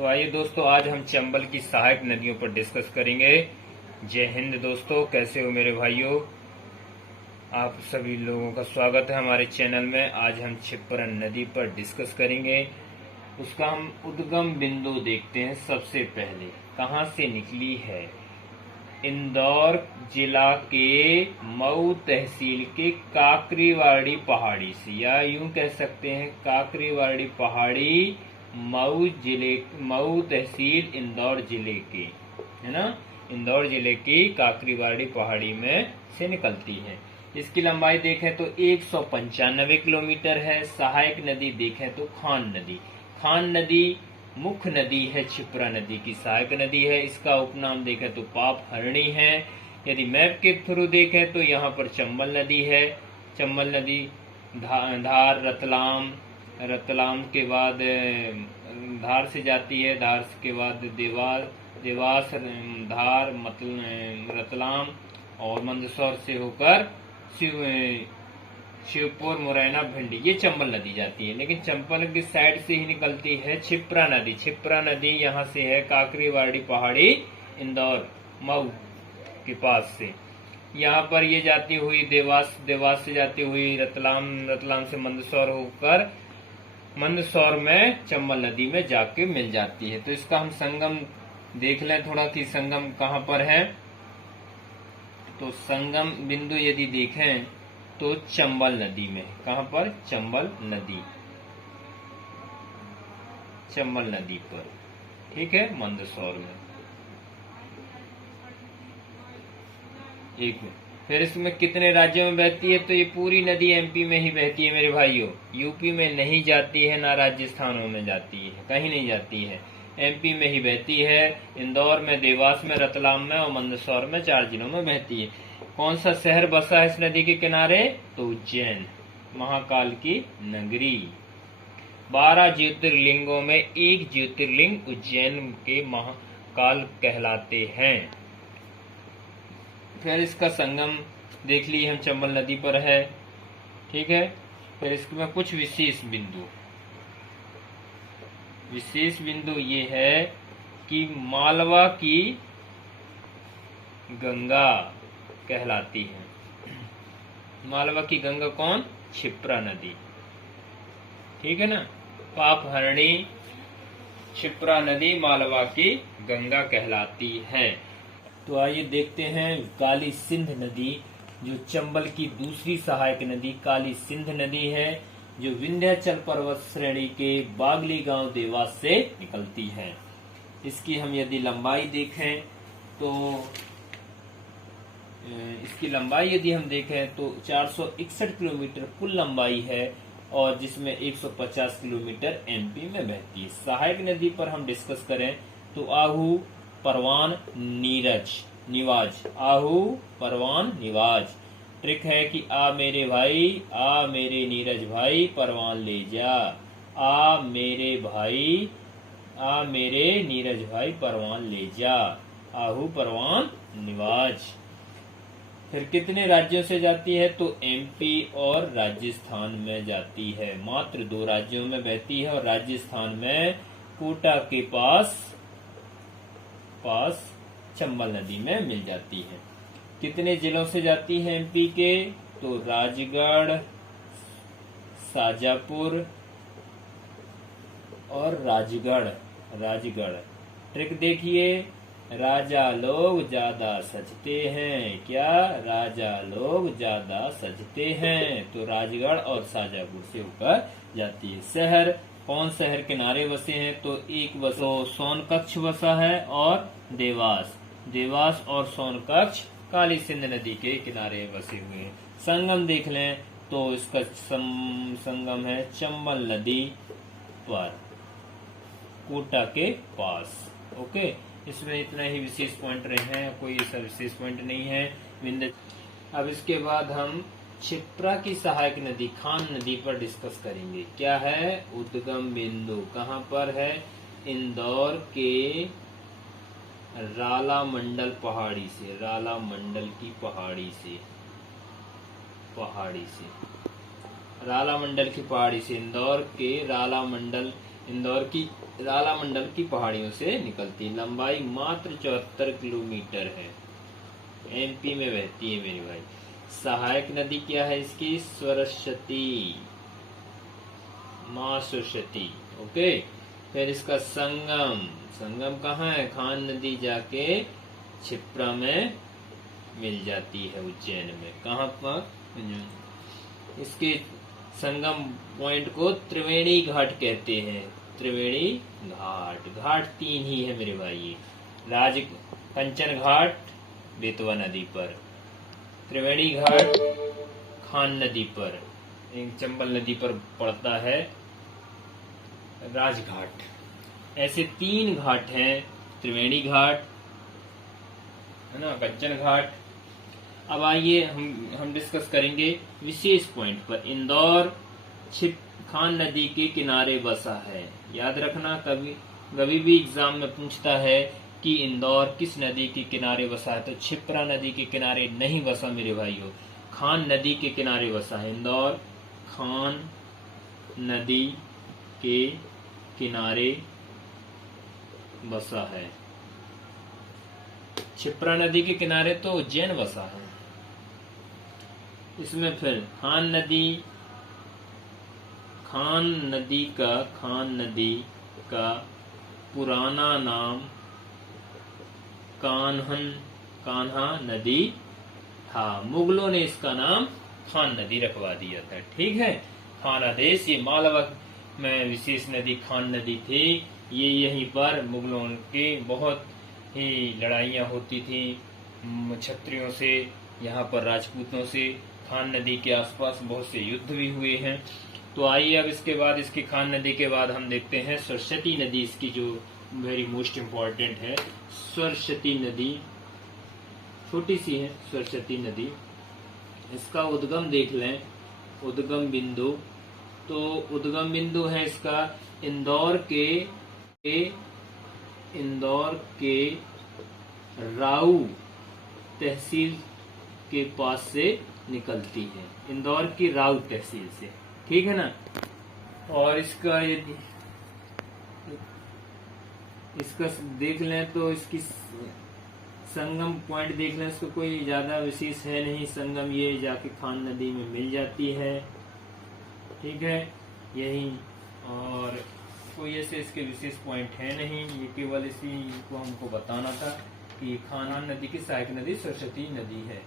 तो आइए दोस्तों, आज हम चंबल की सहायक नदियों पर डिस्कस करेंगे। जय हिंद दोस्तों, कैसे हो मेरे भाइयों। आप सभी लोगों का स्वागत है हमारे चैनल में। आज हम छिपरा नदी पर डिस्कस करेंगे। उसका हम उद्गम बिंदु देखते हैं। सबसे पहले कहाँ से निकली है? इंदौर जिला के मऊ तहसील के काकरीवाड़ी पहाड़ी से, या यूं कह सकते हैं काकरीवाड़ी पहाड़ी मऊ तहसील इंदौर जिले के, है ना। इंदौर जिले की काकरीवाड़ी पहाड़ी में से निकलती है। इसकी लंबाई देखें तो 195 किलोमीटर है। सहायक नदी देखें तो खान नदी मुख्य नदी है, छिपरा नदी की सहायक नदी है। इसका उपनाम देखें तो पाप हरणी है। यदि मैप के थ्रू देखें तो यहाँ पर चंबल नदी है। चंबल नदी धार रतलाम के बाद धार से जाती है। धार के बाद देवास धार रतलाम और मंदसौर से होकर शिवपुर मुरैना भिंडी, ये चंबल नदी जाती है। लेकिन चंबल की साइड से ही निकलती है छिपरा नदी। छिपरा नदी यहाँ से है काकरीवाड़ी पहाड़ी इंदौर मऊ के पास से। यहाँ पर ये जाती हुई देवास से जाती हुई रतलाम से मंदसौर होकर मंदसौर में चंबल नदी में जाके मिल जाती है। तो इसका हम संगम देख लें थोड़ा कि संगम कहाँ पर है। तो संगम बिंदु यदि देखें तो चंबल नदी में, कहां पर? चंबल नदी पर, ठीक है, मंदसौर में। एक फिर इसमें कितने राज्यों में बहती है? तो ये पूरी नदी एमपी में ही बहती है मेरे भाइयों। यूपी में नहीं जाती है, ना राजस्थानों में जाती है, कहीं नहीं जाती है। एमपी में ही बहती है। इंदौर में, देवास में, रतलाम में और मंदसौर में, 4 जिलों में बहती है। कौन सा शहर बसा है इस नदी के किनारे? तो उज्जैन, महाकाल की नगरी। 12 ज्योतिर्लिंगों में एक ज्योतिर्लिंग उज्जैन के महाकाल कहलाते हैं। फिर इसका संगम देख लिए हम, चंबल नदी पर है, ठीक है। फिर इसमें कुछ विशेष बिंदु ये है कि मालवा की गंगा कहलाती है। मालवा की गंगा कौन? छिपरा नदी, ठीक है ना। पाप हरणी छिपरा नदी मालवा की गंगा कहलाती है। तो आइए देखते हैं काली सिंध नदी, जो चंबल की दूसरी सहायक नदी काली सिंध नदी है, जो विंध्याचल पर्वत श्रेणी के बागली गांव देवास से निकलती है। इसकी हम यदि लंबाई देखें तो इसकी लंबाई यदि हम देखें तो 461 किलोमीटर कुल लंबाई है, और जिसमें 150 किलोमीटर एमपी में बहती है। सहायक नदी पर हम डिस्कस करें तो आहू परवान निवाज। ट्रिक है कि आ मेरे भाई, आ मेरे नीरज भाई, परवान ले जा। आ मेरे भाई, आ मेरे नीरज भाई, परवान ले जा। आहू परवान निवाज। फिर कितने राज्यों से जाती है? तो एमपी और राजस्थान में जाती है। मात्र 2 राज्यों में बहती है, और राजस्थान में कोटा के पास चंबल नदी में मिल जाती है। कितने जिलों से जाती है एमपी के? तो राजगढ़, शाजापुर और राजगढ़। ट्रिक देखिए, राजा लोग ज्यादा सजते हैं। क्या? राजा लोग ज्यादा सजते हैं। तो राजगढ़ और शाजापुर से होकर जाती है। शहर, कौन शहर किनारे बसे हैं? तो एक सोनकच्छ बसा है, और देवास और सोनकच्छ काली सिंध नदी के किनारे बसे हुए हैं। संगम देख लें तो इसका संगम है चंबल नदी पर, कोटा के पास। ओके, इसमें इतना ही विशेष पॉइंट रहे हैं, कोई ऐसा विशेष पॉइंट नहीं है। अब इसके बाद हम छिपरा की सहायक नदी खान नदी पर डिस्कस करेंगे। क्या है? उद्गम बिंदु कहाँ पर है? इंदौर के राला मंडल पहाड़ी से, राला मंडल की पहाड़ी से राला मंडल की पहाड़ी से इंदौर के राला मंडल, इंदौर की रालामंडल की पहाड़ियों से निकलती है। लंबाई मात्र 74 किलोमीटर है। एमपी में बहती है मेरे भाई। सहायक नदी क्या है इसकी? सरस्वती, माँ सरस्वती। ओके। फिर इसका संगम, संगम कहाँ है? खान नदी जाके क्षिप्रा में मिल जाती है, उज्जैन में। कहाँ पर? इसके संगम पॉइंट को त्रिवेणी घाट कहते हैं। त्रिवेणी घाट, घाट 3 ही है मेरे भाई। राज कंचन घाट बेतवा नदी पर, त्रिवेणी घाट खान नदी पर, एक चंबल नदी पर पड़ता है राजघाट। ऐसे 3 घाट हैं, त्रिवेणी घाट है ना, कंचन घाट। अब आइए हम डिस्कस करेंगे विशेष पॉइंट पर। इंदौर खान नदी के किनारे बसा है। याद रखना, कभी भी एग्जाम में पूछता है कि इंदौर किस नदी के किनारे बसा है, तो क्षिप्रा नदी के किनारे नहीं बसा मेरे भाइयों, खान नदी के किनारे बसा है। इंदौर खान नदी के किनारे बसा है। क्षिप्रा नदी के किनारे तो उज्जैन बसा है। इसमें फिर खान नदी का पुराना नाम कान्हा नदी था। मुगलों ने इसका नाम खान नदी रखवा दिया था। ठीक है। खानादेश, ये मालवा में विशेष नदी खान नदी थी। ये यहीं पर मुगलों की बहुत ही लड़ाइयाँ होती थी क्षत्रियों से, यहाँ पर राजपूतों से। खान नदी के आसपास बहुत से युद्ध भी हुए हैं। तो आइए अब इसके बाद, इसकी खान नदी के बाद हम देखते हैं सरस्वती नदी, इसकी जो वेरी मोस्ट इम्पोर्टेंट है। सरस्वती नदी छोटी सी है, सरस्वती नदी। इसका उद्गम देख लें, उद्गम बिंदु। तो उद्गम बिंदु है इसका इंदौर के राऊ तहसील के पास से निकलती है। इंदौर की राऊ तहसील से, ठीक है ना। और इसका यदि इसका देख लें तो इसकी संगम पॉइंट देख लें, इसको कोई ज्यादा विशेष है नहीं। संगम ये जाके खान नदी में मिल जाती है, ठीक है, यही। और कोई ऐसे इसके विशेष पॉइंट है नहीं, ये केवल इसी को हमको बताना था कि खान नदी की सहायक नदी सरस्वती नदी है।